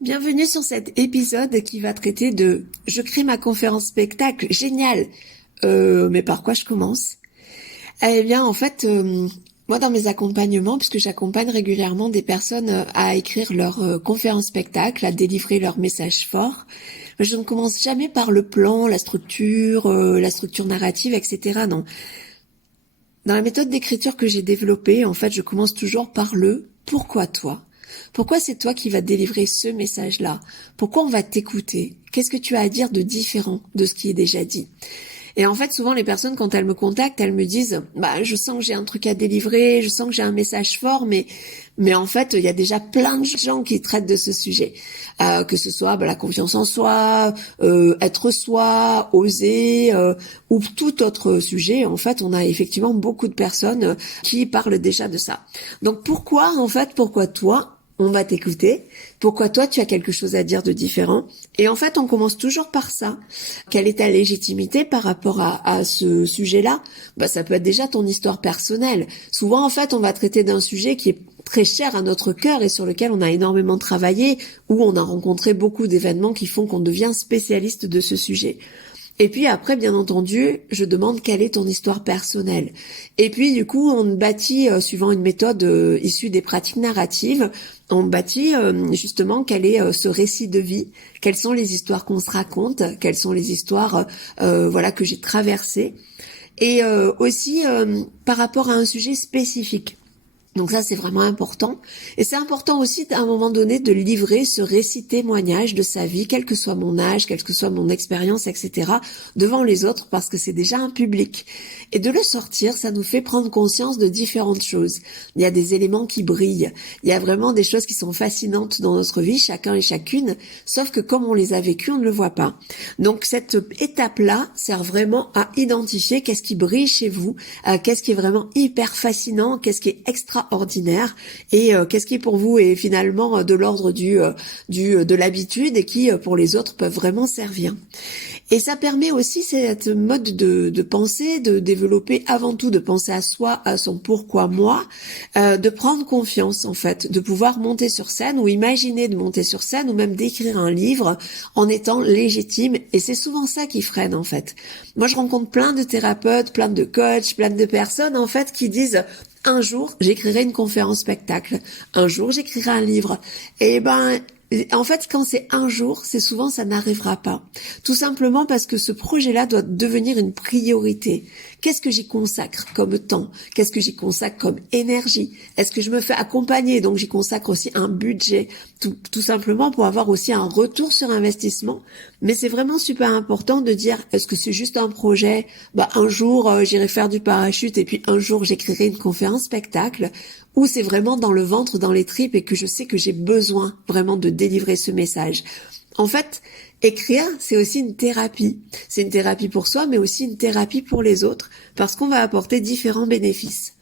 Bienvenue sur cet épisode qui va traiter de je crée ma conférence spectacle, génial. Mais par quoi je commence? Eh bien, en fait, moi dans mes accompagnements, puisque j'accompagne régulièrement des personnes à écrire leur conférence spectacle, à délivrer leur message fort, je ne commence jamais par le plan, la structure narrative, etc. Non. Dans la méthode d'écriture que j'ai développée, en fait, je commence toujours par le pourquoi toi? Pourquoi c'est toi qui vas délivrer ce message-là? Pourquoi on va t'écouter? Qu'est-ce que tu as à dire de différent de ce qui est déjà dit? Et en fait, souvent, les personnes, quand elles me contactent, elles me disent, je sens que j'ai un truc à délivrer, je sens que j'ai un message fort, mais en fait, il y a déjà plein de gens qui traitent de ce sujet. Que ce soit la confiance en soi, être soi, oser, ou tout autre sujet. En fait, on a effectivement beaucoup de personnes qui parlent déjà de ça. Donc, pourquoi toi? On va t'écouter. Pourquoi toi, tu as quelque chose à dire de différent? Et en fait, on commence toujours par ça. Quelle est ta légitimité par rapport à ce sujet-là? Ça peut être déjà ton histoire personnelle. Souvent, en fait, on va traiter d'un sujet qui est très cher à notre cœur et sur lequel on a énormément travaillé, où on a rencontré beaucoup d'événements qui font qu'on devient spécialiste de ce sujet. Et puis après, bien entendu, je demande quelle est ton histoire personnelle. Et puis du coup, on bâtit, suivant une méthode issue des pratiques narratives, on bâtit justement quel est ce récit de vie, quelles sont les histoires qu'on se raconte, quelles sont les histoires que j'ai traversées, et aussi par rapport à un sujet spécifique. Donc ça, c'est vraiment important. Et c'est important aussi, à un moment donné, de livrer ce récit témoignage de sa vie, quel que soit mon âge, quelle que soit mon expérience, etc., devant les autres, parce que c'est déjà un public. Et de le sortir, ça nous fait prendre conscience de différentes choses. Il y a des éléments qui brillent. Il y a vraiment des choses qui sont fascinantes dans notre vie, chacun et chacune, sauf que comme on les a vécues, on ne le voit pas. Donc cette étape-là sert vraiment à identifier qu'est-ce qui brille chez vous, qu'est-ce qui est vraiment hyper fascinant, qu'est-ce qui est extraordinaire, et qu'est-ce qui pour vous est finalement de l'ordre de l'habitude et qui pour les autres peuvent vraiment servir. Et ça permet aussi cette mode de pensée, de développer avant tout, de penser à soi, à son pourquoi moi, de prendre confiance en fait, de pouvoir monter sur scène ou imaginer de monter sur scène ou même d'écrire un livre en étant légitime. Et c'est souvent ça qui freine en fait. Moi je rencontre plein de thérapeutes, plein de coachs, plein de personnes en fait qui disent un jour j'écrirai une conférence spectacle, un jour j'écrirai un livre. Et en fait, quand c'est un jour, c'est souvent ça n'arrivera pas. Tout simplement parce que ce projet-là doit devenir une priorité. Qu'est-ce que j'y consacre comme temps? Qu'est-ce que j'y consacre comme énergie? Est-ce que je me fais accompagner? Donc j'y consacre aussi un budget, tout simplement pour avoir aussi un retour sur investissement. Mais c'est vraiment super important de dire, est-ce que c'est juste un projet? Un jour, j'irai faire du parachute et puis un jour, j'écrirai une conférence spectacle. Ou c'est vraiment dans le ventre, dans les tripes et que je sais que j'ai besoin vraiment de délivrer ce message. En fait, écrire, c'est aussi une thérapie. C'est une thérapie pour soi, mais aussi une thérapie pour les autres, parce qu'on va apporter différents bénéfices.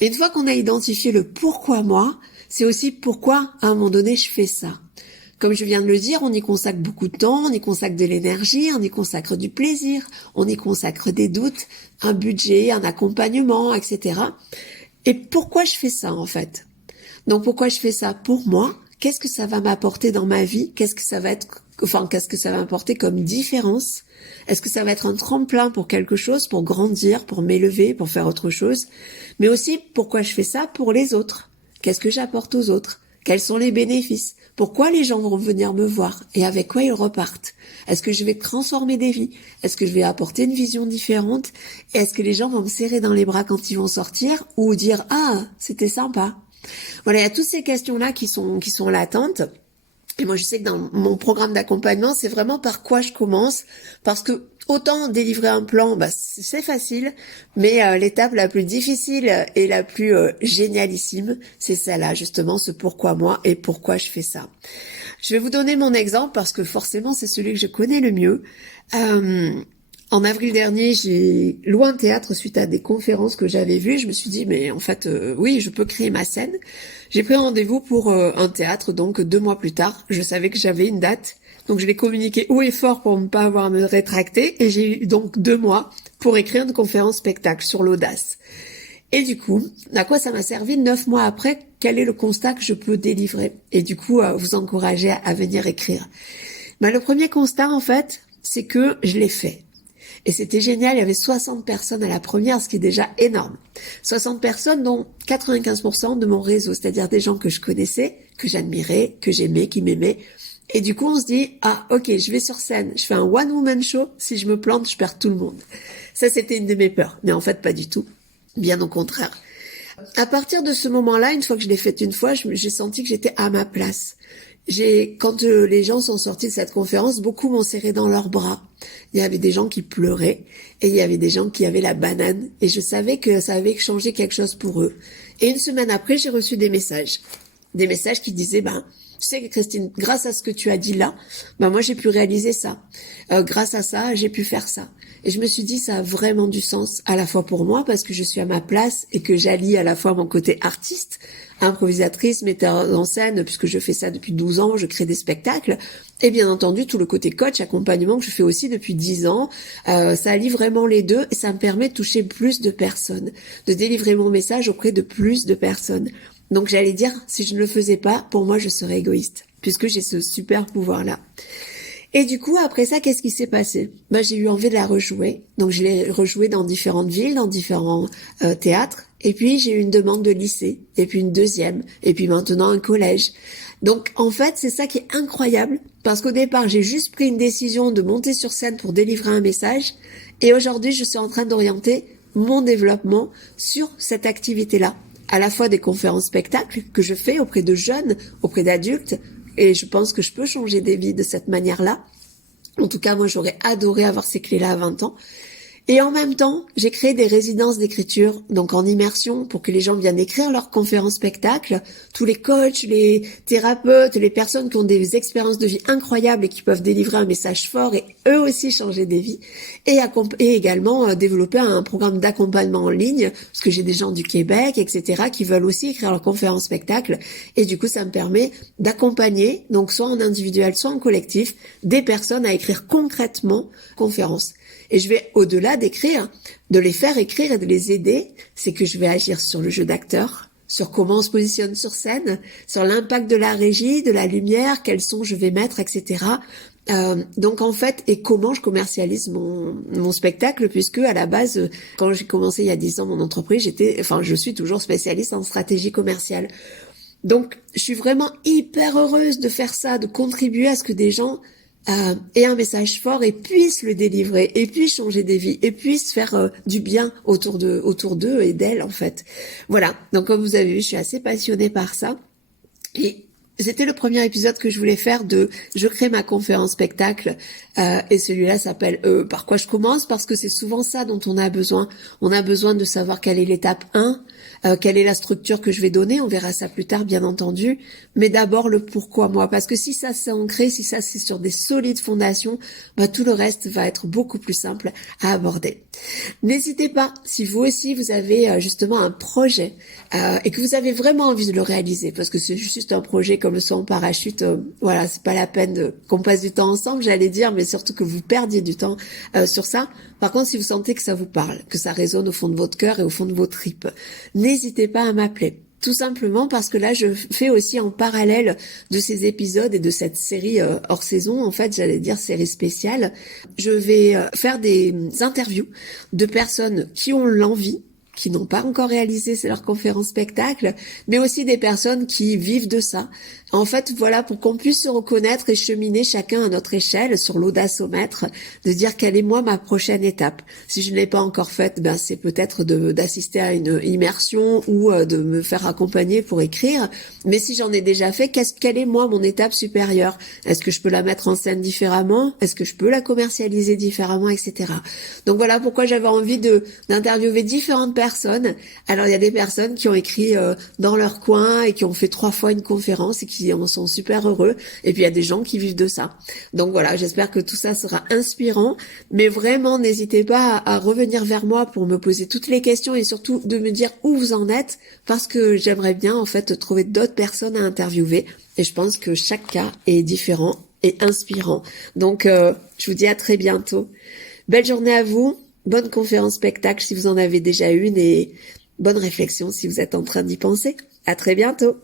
Et une fois qu'on a identifié le pourquoi moi, c'est aussi pourquoi à un moment donné je fais ça. Comme je viens de le dire, on y consacre beaucoup de temps, on y consacre de l'énergie, on y consacre du plaisir, on y consacre des doutes, un budget, un accompagnement, etc. Et pourquoi je fais ça en fait? Donc pourquoi je fais ça pour moi? Qu'est-ce que ça va m'apporter dans ma vie? Qu'est-ce que ça va m'apporter comme différence? Est-ce que ça va être un tremplin pour quelque chose, pour grandir, pour m'élever, pour faire autre chose? Mais aussi, pourquoi je fais ça pour les autres? Qu'est-ce que j'apporte aux autres? Quels sont les bénéfices? Pourquoi les gens vont venir me voir? Et avec quoi ils repartent? Est-ce que je vais transformer des vies? Est-ce que je vais apporter une vision différente? Et est-ce que les gens vont me serrer dans les bras quand ils vont sortir? Ou dire, ah, c'était sympa? Voilà, il y a toutes ces questions-là qui sont latentes. Et moi, je sais que dans mon programme d'accompagnement, c'est vraiment par quoi je commence. Parce que autant délivrer un plan, c'est facile. Mais l'étape la plus difficile et la plus génialissime, c'est celle-là, justement, ce pourquoi moi et pourquoi je fais ça. Je vais vous donner mon exemple parce que forcément, c'est celui que je connais le mieux. En avril dernier, j'ai loué un théâtre suite à des conférences que j'avais vues. Je me suis dit, mais en fait, oui, je peux créer ma scène. J'ai pris rendez-vous pour un théâtre, donc 2 mois plus tard. Je savais que j'avais une date, donc je l'ai communiqué haut et fort pour ne pas avoir à me rétracter. Et j'ai eu donc 2 mois pour écrire une conférence spectacle sur l'audace. Et du coup, à quoi ça m'a servi 9 mois après? Quel est le constat que je peux délivrer? Et du coup, vous encourager à venir écrire. Le premier constat, en fait, c'est que je l'ai fait. Et c'était génial, il y avait 60 personnes à la première, ce qui est déjà énorme. 60 personnes, dont 95% de mon réseau, c'est-à-dire des gens que je connaissais, que j'admirais, que j'aimais, qui m'aimaient. Et du coup, on se dit, ah, ok, je vais sur scène, je fais un one-woman show, si je me plante, je perds tout le monde. Ça, c'était une de mes peurs, mais en fait, pas du tout. Bien au contraire. À partir de ce moment-là, une fois que je l'ai fait une fois, j'ai senti que j'étais à ma place. Quand les gens sont sortis de cette conférence, beaucoup m'ont serré dans leurs bras. Il y avait des gens qui pleuraient et il y avait des gens qui avaient la banane et je savais que ça avait changé quelque chose pour eux. Et une semaine après, j'ai reçu des messages qui disaient, tu sais Christine, grâce à ce que tu as dit là, moi j'ai pu réaliser ça. Grâce à ça, j'ai pu faire ça. Et je me suis dit, ça a vraiment du sens, à la fois pour moi, parce que je suis à ma place et que j'allie à la fois mon côté artiste, improvisatrice, metteur en scène, puisque je fais ça depuis 12 ans, je crée des spectacles, et bien entendu tout le côté coach, accompagnement que je fais aussi depuis 10 ans. Ça allie vraiment les deux et ça me permet de toucher plus de personnes, de délivrer mon message auprès de plus de personnes. Donc j'allais dire, si je ne le faisais pas, pour moi je serais égoïste, puisque j'ai ce super pouvoir-là. Et du coup, après ça, qu'est-ce qui s'est passé? J'ai eu envie de la rejouer. Donc, je l'ai rejouée dans différentes villes, dans différents théâtres. Et puis, j'ai eu une demande de lycée. Et puis, une deuxième. Et puis, maintenant, un collège. Donc, en fait, c'est ça qui est incroyable. Parce qu'au départ, j'ai juste pris une décision de monter sur scène pour délivrer un message. Et aujourd'hui, je suis en train d'orienter mon développement sur cette activité-là. À la fois des conférences spectacles que je fais auprès de jeunes, auprès d'adultes. Et je pense que je peux changer des vies de cette manière-là. En tout cas, moi, j'aurais adoré avoir ces clés-là à 20 ans. Et en même temps, j'ai créé des résidences d'écriture, donc en immersion, pour que les gens viennent écrire leurs conférences spectacles. Tous les coachs, les thérapeutes, les personnes qui ont des expériences de vie incroyables et qui peuvent délivrer un message fort et eux aussi changer des vies. Et également développer un programme d'accompagnement en ligne, parce que j'ai des gens du Québec, etc., qui veulent aussi écrire leurs conférences spectacles. Et du coup, ça me permet d'accompagner, donc soit en individuel, soit en collectif, des personnes à écrire concrètement conférences. Et je vais au-delà d'écrire, de les faire écrire et de les aider, c'est que je vais agir sur le jeu d'acteur, sur comment on se positionne sur scène, sur l'impact de la régie, de la lumière, quels sons je vais mettre, etc. Donc en fait, et comment je commercialise mon spectacle, puisque à la base, quand j'ai commencé il y a 10 ans mon entreprise, je suis toujours spécialiste en stratégie commerciale. Donc je suis vraiment hyper heureuse de faire ça, de contribuer à ce que des gens aient un message fort et puissent le délivrer et puissent changer des vies et puissent faire du bien autour d'eux et d'elles en fait. Voilà, donc comme vous avez vu, je suis assez passionnée par ça et c'était le premier épisode que je voulais faire de je crée ma conférence spectacle et celui-là s'appelle par quoi je commence, parce que c'est souvent ça dont on a besoin. On a besoin de savoir quelle est l'étape 1, quelle est la structure que je vais donner, on verra ça plus tard bien entendu, mais d'abord le pourquoi moi, parce que si ça c'est ancré, si ça c'est sur des solides fondations, tout le reste va être beaucoup plus simple à aborder. N'hésitez pas, si vous aussi vous avez justement un projet et que vous avez vraiment envie de le réaliser, parce que c'est juste un projet comme le saut en parachute, voilà, c'est pas la peine qu'on passe du temps ensemble, j'allais dire, mais surtout que vous perdiez du temps sur ça. Par contre, si vous sentez que ça vous parle, que ça résonne au fond de votre cœur et au fond de vos tripes, n'hésitez pas à m'appeler. Tout simplement parce que là, je fais aussi en parallèle de ces épisodes et de cette série hors saison, en fait, j'allais dire série spéciale, je vais faire des interviews de personnes qui ont l'envie, qui n'ont pas encore réalisé leur conférence spectacle, mais aussi des personnes qui vivent de ça. En fait, voilà, pour qu'on puisse se reconnaître et cheminer chacun à notre échelle sur l'audacomètre, de dire quelle est moi ma prochaine étape. Si je ne l'ai pas encore faite, c'est peut-être d'assister à une immersion ou de me faire accompagner pour écrire. Mais si j'en ai déjà fait, quelle est moi mon étape supérieure? Est-ce que je peux la mettre en scène différemment? Est-ce que je peux la commercialiser différemment, etc. Donc voilà pourquoi j'avais envie d'interviewer différentes personnes. Alors il y a des personnes qui ont écrit dans leur coin et qui ont fait 3 fois une conférence et qui en sont super heureux, et puis il y a des gens qui vivent de ça. Donc voilà, j'espère que tout ça sera inspirant, mais vraiment n'hésitez pas à revenir vers moi pour me poser toutes les questions et surtout de me dire où vous en êtes, parce que j'aimerais bien en fait trouver d'autres personnes à interviewer, et je pense que chaque cas est différent et inspirant. Donc je vous dis à très bientôt. Belle journée à vous, bonne conférence spectacle si vous en avez déjà une, et bonne réflexion si vous êtes en train d'y penser. À très bientôt.